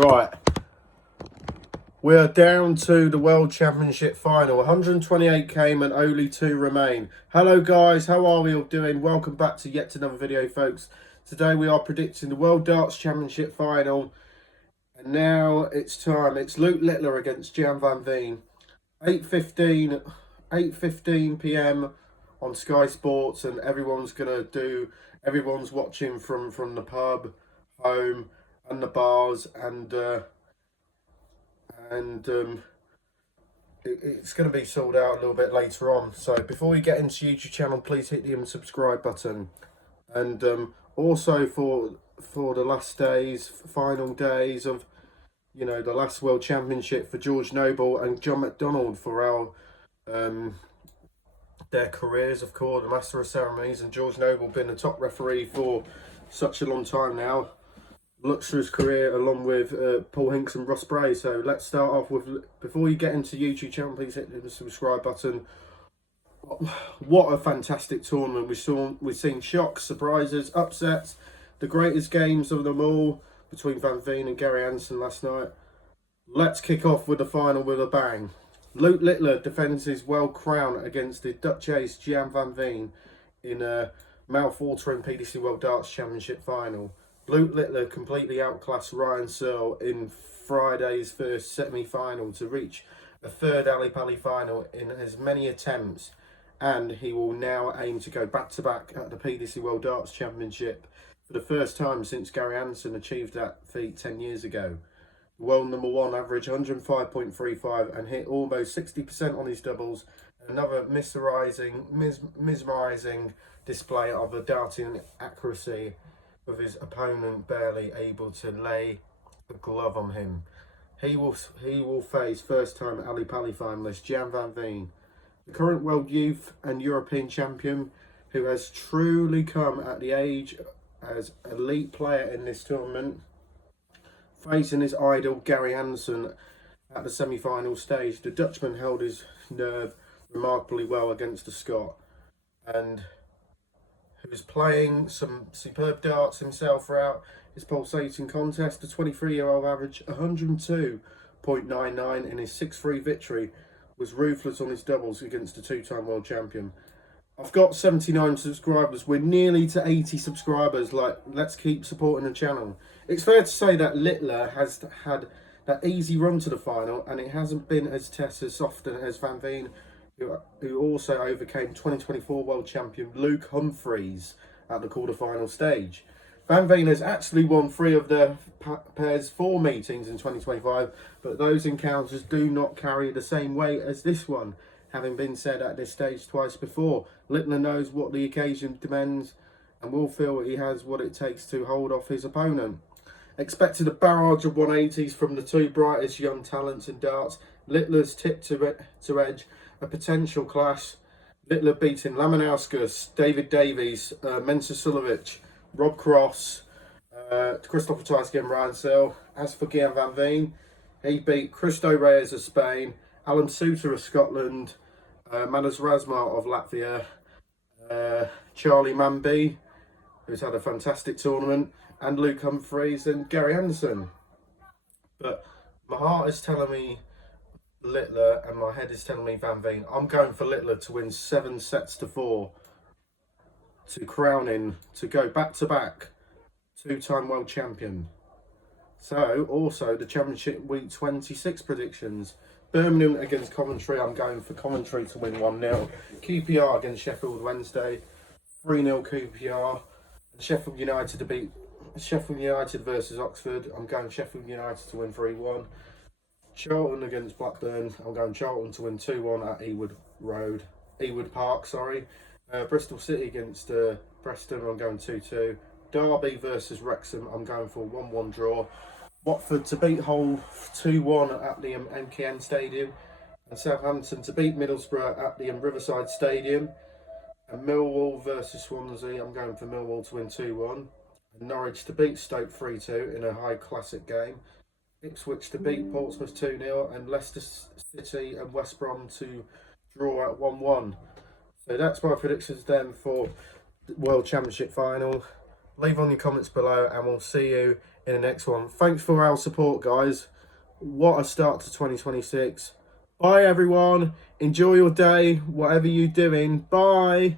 Right, we're down to the World Championship final. 128 came and only 2 remain. Hello guys, how are we all doing? Welcome back to yet another video, folks. Today we are predicting the World Darts Championship final. And now it's time. It's Luke Littler against Gian van Veen. 8:15 p.m. on Sky Sports, and everyone's watching from the pub, home, and the bars, and it's going to be sold out a little bit later on. So before we get into YouTube channel, please hit the subscribe button, and also for the last days, final days of the last World Championship for George Noble and John McDonald for our their careers, of course, the Master of Ceremonies, and George Noble been a top referee for such a long time now. Looks through his career along with Paul Hinks and Ross Bray. So let's start off with, before you get into YouTube channel, please hit the subscribe button. What a fantastic tournament. We've seen shocks, surprises, upsets, the greatest games of them all between Van Veen and Gary Anderson last night. Let's kick off with the final with a bang. Luke Littler defends his world crown against the Dutch ace Gian van Veen in a mouth-watering PDC World Darts Championship final. Luke Littler completely outclassed Ryan Searle in Friday's first semi-final to reach a third Ali Pali final in as many attempts, and he will now aim to go back-to-back at the PDC World Darts Championship for the first time since Gary Anderson achieved that feat 10 years ago. World number one averaged 105.35 and hit almost 60% on his doubles. Another mesmerising display of a darting accuracy, with his opponent barely able to lay a glove on him. He will face first-time Ali Pali finalist Gian van Veen, the current world youth and European champion, who has truly come at the age as elite player in this tournament, facing his idol Gary Anderson at the semi-final stage. The Dutchman held his nerve remarkably well against the Scot, and who was playing some superb darts himself throughout his pulsating contest. The 23-year-old averaged 102.99 in his 6-3 victory, was ruthless on his doubles against the two-time world champion. I've got 79 subscribers. We're nearly to 80 subscribers. Let's keep supporting the channel. It's fair to say that Littler has had that easy run to the final, and it hasn't been as tested often as Van Veen, who also overcame 2024 world champion Luke Humphries at the quarterfinal stage. Van Veen has actually won 3 of their pair's 4 meetings in 2025, but those encounters do not carry the same weight as this one. Having been said at this stage twice before, Littler knows what the occasion demands and will feel he has what it takes to hold off his opponent. Expected a barrage of 180s from the 2 brightest young talents in darts. Littler's tipped to edge a potential clash. Littler beating Lamanauskas, David Davies, Mensah Suljovic, Rob Cross, Christopher Tyson and Ryan Searle. As for Gian van Veen, he beat Christo Reyes of Spain, Alan Suter of Scotland, Manas Razmar of Latvia, Charlie Manby, who's had a fantastic tournament, and Luke Humphries and Gary Anderson. But my heart is telling me Littler and my head is telling me Van Veen. I'm going for Littler to win 7-4 to crown him to go back-to-back two-time world champion. So, also the Championship Week 26 predictions. Birmingham against Coventry, I'm going for Coventry to win 1-0. QPR against Sheffield Wednesday, 3-0 QPR. And Sheffield United to beat Sheffield United versus Oxford, I'm going Sheffield United to win 3-1. Charlton against Blackburn, I'm going Charlton to win 2-1 at Ewood Park. Bristol City against Preston, I'm going 2-2. Derby versus Wrexham, I'm going for a 1-1 draw. Watford to beat Hull 2-1 at the MKN Stadium, and Southampton to beat Middlesbrough at the Riverside Stadium. And Millwall versus Swansea, I'm going for Millwall to win 2-1. And Norwich to beat Stoke 3-2 in a high classic game. Ipswich to beat Portsmouth 2-0, and Leicester City and West Brom to draw at 1-1. So that's my predictions then for the World Championship final. Leave on your comments below, and we'll see you in the next one. Thanks for our support, guys. What a start to 2026. Bye, everyone. Enjoy your day, whatever you're doing. Bye.